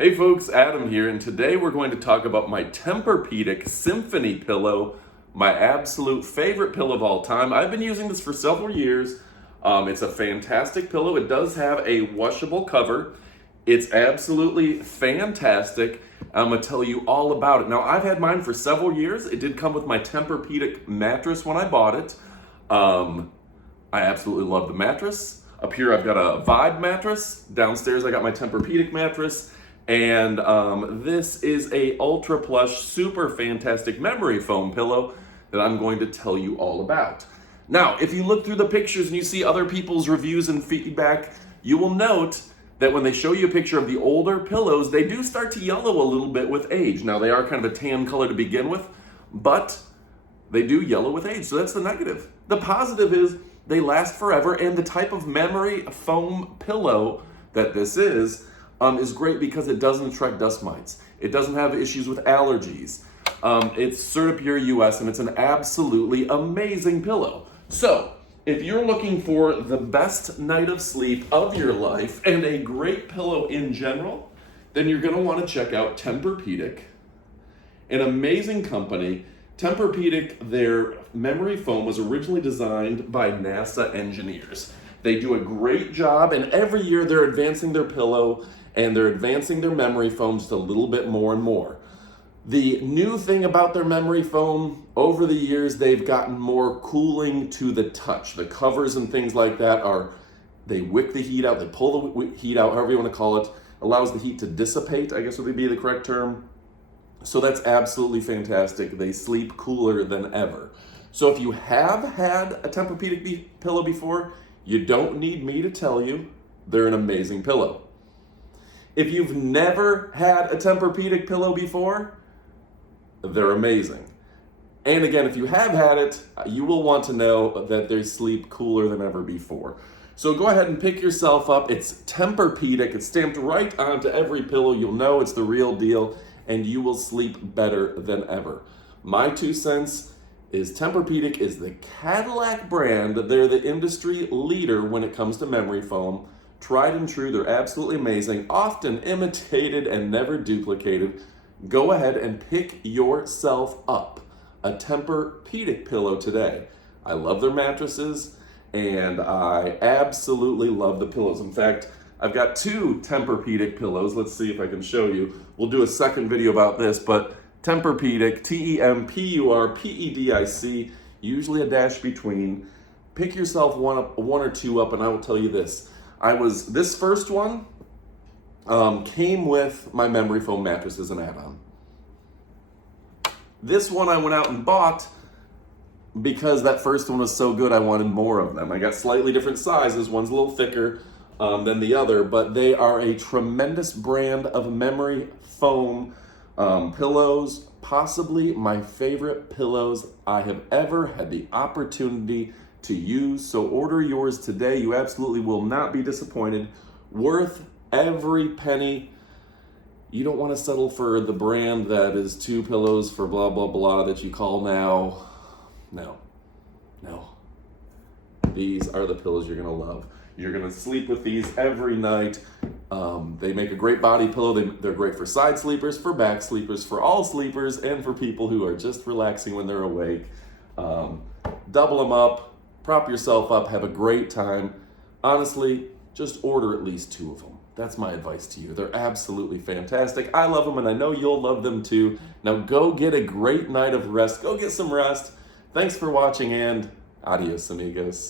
Hey folks, Adam here, and today we're going to talk about my Tempur-Pedic Symphony pillow, my absolute favorite pillow of all time. I've been using this for several years. It's a fantastic pillow. It does have a washable cover. It's absolutely fantastic. I'm going to tell you all about it. Now, I've had mine for several years. It did come with my Tempur-Pedic mattress when I bought it. I absolutely love the mattress. Up here, I've got a Vibe mattress. Downstairs, I got my Tempur-Pedic mattress. And this is a ultra plush, super fantastic memory foam pillow that I'm going to tell you all about. Now, if you look through the pictures and you see other people's reviews and feedback, you will note that when they show you a picture of the older pillows, they do start to yellow a little bit with age. Now, they are kind of a tan color to begin with, but they do yellow with age, so that's the negative. The positive is they last forever, and the type of memory foam pillow that this is great because it doesn't attract dust mites. It doesn't have issues with allergies. It's CertiPure US, and it's an absolutely amazing pillow. So, if you're looking for the best night of sleep of your life and a great pillow in general, then you're going to want to check out Tempur-Pedic, an amazing company. Tempur-Pedic, their memory foam was originally designed by NASA engineers. They do a great job, and every year they're advancing their pillow and they're advancing their memory foam just a little bit more and more. The new thing about their memory foam, over the years, they've gotten more cooling to the touch. The covers and things like that they wick the heat out, they pull the heat out, however you want to call it, allows the heat to dissipate, I guess would be the correct term. So that's absolutely fantastic. They sleep cooler than ever. So if you have had a Tempur-Pedic pillow before, you don't need me to tell you they're an amazing pillow. If you've never had a Tempur-Pedic pillow before, they're amazing. And again, if you have had it, you will want to know that they sleep cooler than ever before. So go ahead and pick yourself up. It's Tempur-Pedic. It's stamped right onto every pillow. You'll know it's the real deal, and you will sleep better than ever. My 2 cents is Tempur-Pedic is the Cadillac brand. They're the industry leader when it comes to memory foam. Tried and true, they're absolutely amazing, often imitated and never duplicated. Go ahead and pick yourself up a Tempur-Pedic pillow today. I love their mattresses, and I absolutely love the pillows. In fact, I've got 2 Tempur-Pedic pillows. Let's see if I can show you. We'll do a second video about this, but Tempur-Pedic, Tempurpedic, usually a dash between. Pick yourself one or two up, and I will tell you this. This first one came with my memory foam mattress as an add-on. This one I went out and bought because that first one was so good I wanted more of them. I got slightly different sizes. One's a little thicker than the other, but they are a tremendous brand of memory foam pillows, possibly my favorite pillows I have ever had the opportunity to use. So order yours today. You absolutely will not be disappointed. Worth every penny. You don't want to settle for the brand that is 2 pillows for blah, blah, blah that you call now. No. These are the pillows you're going to love. You're going to sleep with these every night. They make a great body pillow. They're great for side sleepers, for back sleepers, for all sleepers, and for people who are just relaxing when they're awake. Double them up. Prop yourself up, have a great time. Honestly, just order at least 2 of them. That's my advice to you. They're absolutely fantastic. I love them, and I know you'll love them too. Now go get a great night of rest. Go get some rest. Thanks for watching, and adios, amigos.